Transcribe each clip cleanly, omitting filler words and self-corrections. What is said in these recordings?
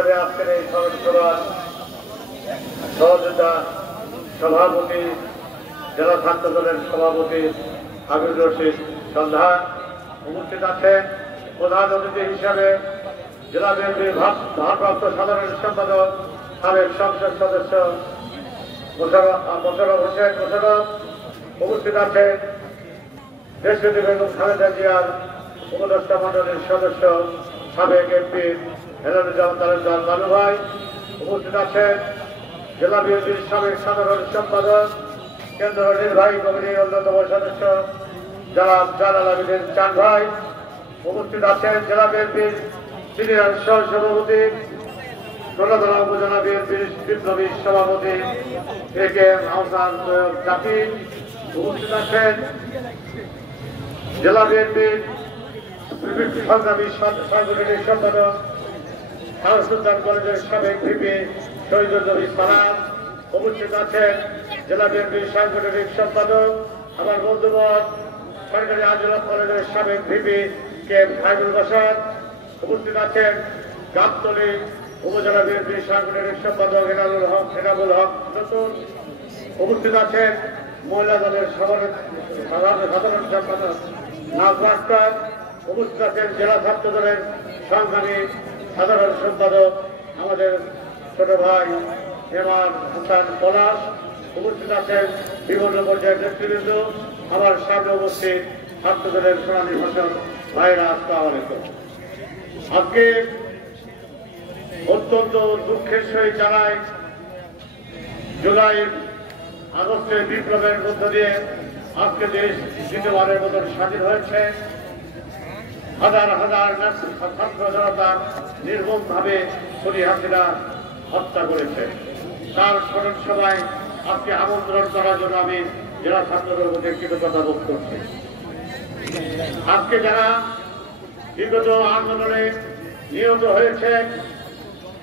হিসাবে আজকের এই স্মরণ সভার সহযোগিতা সভাপতি, জেলা ছাত্র দলের সভাপতি হাবিবুর রশিদ সন্ধ্যা উপস্থিত আছেন। প্রধান অতিথি হিসাবে জেলা বিএনপির ভারপ্রাপ্ত সাধারণ সম্পাদক সাবেক সংসদ সদস্য মোশাররফ হোসেন মোশাররফ উপস্থিত আছেন। দেশনেত্রী বেগম খালেদা জিয়ার উপদেষ্টা মণ্ডলীর সদস্য সাবেক এমপি হেলালুজ্জামান তালুকদার লালু ভাই উপস্থিত আছেন। জেলা বিএনপির সাবেক সাধারণ সম্পাদক, কেন্দ্র নির্বাহী কমিটির অন্যতম সদস্য জনাব জালাল আবিদিন চান ভাই উপস্থিত আছেন। জেলা বিএনপির সিনিয়র সহ সভাপতি, ষোলতলা উপজেলা বিএনপির বিপ্লবী সভাপতি এ কে এম আহসান জাতি উপস্থিত আছেন। জেলা বিএনপির সংগ্রামী সাংগঠনিক সম্পাদক সুলতান কলেজের সাবেক ভিপি শহীদুল নবী সালাম উপস্থিত আছেন। জেলা বিএনপির সাংগঠনিক সম্পাদক আমার বন্ধুবর সরকারি আজলা কলেজের সাবেক VP K M Khairul Bashar উপস্থিত আছেন। গাবতলী উপজেলা বিএনপির সাংগঠনিক সম্পাদক এনামুল হক নতুন উপস্থিত আছেন। মহিলা দলের সাধারণ সম্পাদক নাজমা আক্তার উপস্থিত আছেন। জেলা ছাত্র দলের সংগ্রামী সাধারণ সম্পাদক আমাদের ছোট ভাই হেমান হাসান পলাশ উপস্থিত আছেন। বিভিন্ন পর্যায়ের নেতৃবৃন্দ, আমার সামনে উপস্থিত ছাত্র দলের সোনালী ভাষণ ভাইরা, আসসালামু আলাইকুম। আজকে অত্যন্ত দুঃখের সহিত জানাই, জুলাই আগস্টের বিপ্লবের মধ্য দিয়ে আজকে দেশ দ্বিতীয়বারের মতন স্বাধীন হয়েছে। হাজার হাজার ছাত্র জনতা নির্মমভাবে খুনি হাসিনা হত্যা করেছে। তার স্মরণ সভায় আজকে আমন্ত্রণ করার জন্য আমি জেলা ছাত্রদের মধ্যে কৃতজ্ঞতা বোধ করছি। আজকে যারা বিগত আন্দোলনে নিহত হয়েছে,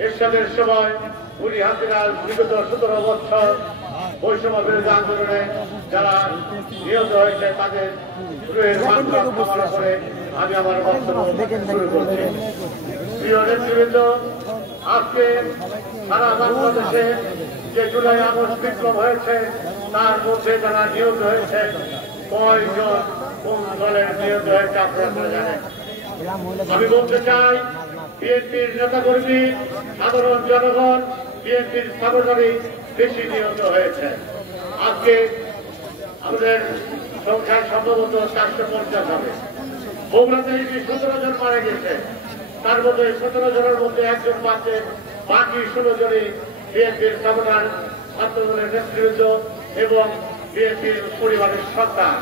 এরশাদের সময় খুনি হাসিনার বিগত 17 বছর বৈষম্য বিরোধী আন্দোলনে যারা নিহত হয়েছে তাদের কামনা করে আমি আমার বক্তব্য শুরু করছি। প্রিয় নেতৃবৃন্দ, আজকে সারা বাংলাদেশে যে জুলাই আগস্ট বিপ্লব হয়েছে তার মধ্যে যারা নিহত হয়েছে, কয়জন কোন দলের নিহত হয়েছে আপনারা জানেন। আমি বলতে চাই, বিএনপির নেতাকর্মী, সাধারণ জনগণ, বিএনপির সাংগঠনিক বেশি নিহত হয়েছে। আজকে আমাদের সংখ্যা সম্ভবত 450 হবে। বগুড়াতে 17 জন মারা গেছে, তার মধ্যে 17 জনের মধ্যে একজন বাঁচে, বাকি 16 জনই বিএনপির সাধারণ ছাত্র দলের নেতৃবৃন্দ এবং বিএনপির পরিবারের সন্তান।